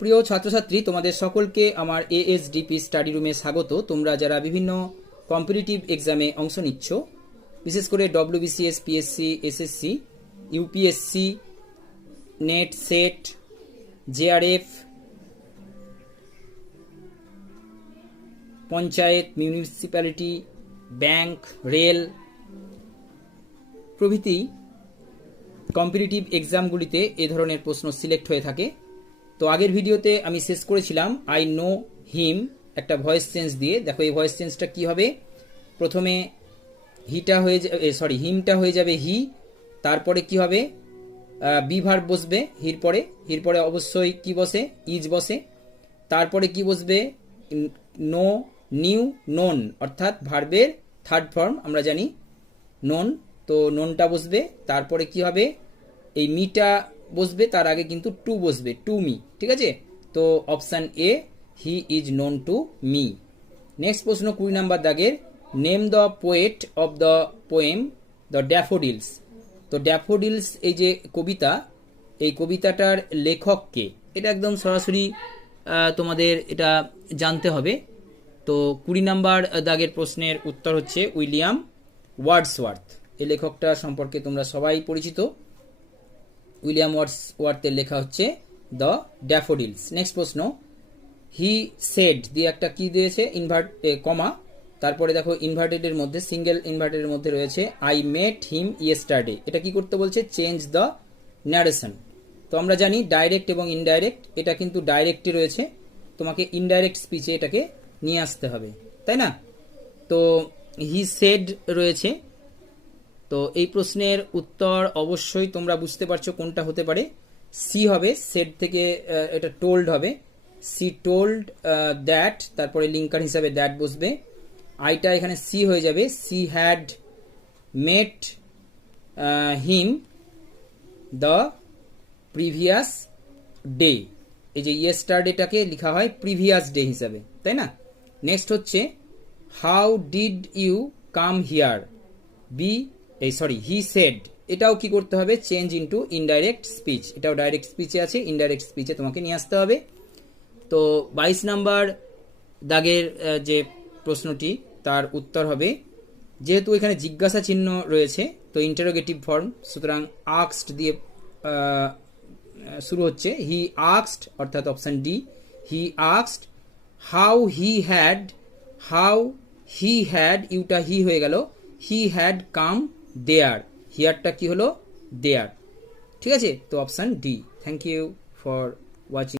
প্রিয় ছাত্রছাত্রী, তোমাদের সকলকে আমার এএসডিপি স্টাডি রুমে স্বাগত। তোমরা যারা বিভিন্ন কম্পিটিটিভ এক্সামে অংশ নিচ্ছ, বিশেষ করে WBCS, PSC, SSC, UPSC, net, set, JRF, panchayat, municipality, bank, rail প্রভৃতি কম্পিটিটিভ এক্সামগুলিতে এ ধরনের প্রশ্ন সিলেক্ট হয়ে থাকে। তো আগের ভিডিওতে আমি শেষ করেছিলাম আই নো হিম একটা ভয়েস চেঞ্জ দিয়ে। দেখো এই ভয়েস চেঞ্জটা কি হবে, প্রথমে হিটা হয়ে হিমটা হয়ে যাবে হি, তারপরে কি হবে বি ভার্ব বসবে হির পরে অবশ্যই কি বসে, ইজ বসে, তারপরে কি বসবে নো, নিউ, নোন, অর্থাৎ ভার্বের থার্ড ফর্ম আমরা জানি নোন, তো নোনটা বসবে, তারপরে কি হবে এই মিটা বসবে, তার আগে কিন্তু টু বসবে, টু মি, ঠিক আছে। তো option A, he is known to me. Next প্রশ্ন 20 নাম্বার দাগের, name the poet of the poem the daffodils. তো ড্যাফোডিলস এই যে কবিতা, এই কবিতাটার লেখককে, এটা একদম সরাসরি তোমাদের এটা জানতে হবে। তো 20 নাম্বার দাগের প্রশ্নের উত্তর হচ্ছে উইলিয়াম ওয়ার্ডসওয়ার্থ। এই লেখকটা সম্পর্কে তোমরা সবাই পরিচিত। উইলিয়াম ওয়ার্ডসওয়ার্থের লেখা হচ্ছে দ্য ড্যাফোডিলস। নেক্সট প্রশ্ন, হি সেড দিয়ে একটা কি দিয়েছে, কমা, তারপরে দেখো ইনভার্টেডের মধ্যে, সিঙ্গেল ইনভার্টেডের মধ্যে রয়েছে আই মেট হিম ইয়েস্টারডে। এটা কি করতে বলছে, চেঞ্জ দ্য ন্যারেশন। তো আমরা জানি ডাইরেক্ট এবং ইনডাইরেক্ট, এটা কিন্তু ডাইরেক্টে রয়েছে, তোমাকে ইনডাইরেক্ট স্পিচে এটাকে নিয়ে আসতে হবে, তাই না। তো হি সেড রয়েছে। তো এই প্রশ্নের উত্তর অবশ্যই তোমরা বুঝতে পারছো কোনটা হতে পারে, সি হবে। সেড থেকে এটা টোল্ড হবে, সি টোল্ড দ্যাট, তারপরে লিঙ্কার হিসাবে দ্যাট বসবে, আইটা এখানে সি হয়ে যাবে, she had mate him the previous day. এই যে ইয়েস্টারডেটাকে লেখা হয় প্রিভিয়াস ডে হিসাবে, তাই না। নেক্সট হচ্ছে how did you come here, he said, এটাও কি করতে হবে, চেঞ্জ ইনটু ইনডাইরেক্ট স্পিচ। এটাও ডাইরেক্ট স্পিচে আছে, ইনডাইরেক্ট স্পিচে তোমাকে নিয়ে আসতে হবে। তো 22 নাম্বার দাগের যে প্রশ্নটি, তার উত্তর হবে, যেহেতু এখানে জিজ্ঞাসা চিহ্ন রয়েছে তো ইন্টারোগেটিভ ফর্ম, সুতরাং আস্কড দিয়ে শুরু হচ্ছে। হি আস্কড, অর্থাৎ option D, he asked how he had, ইউটা হি হয়ে গেল, হি হ্যাড কাম দেয়ার, হিয়ারটা কি হলো দেয়ার, ঠিক আছে। তো option D. Thank you for watching.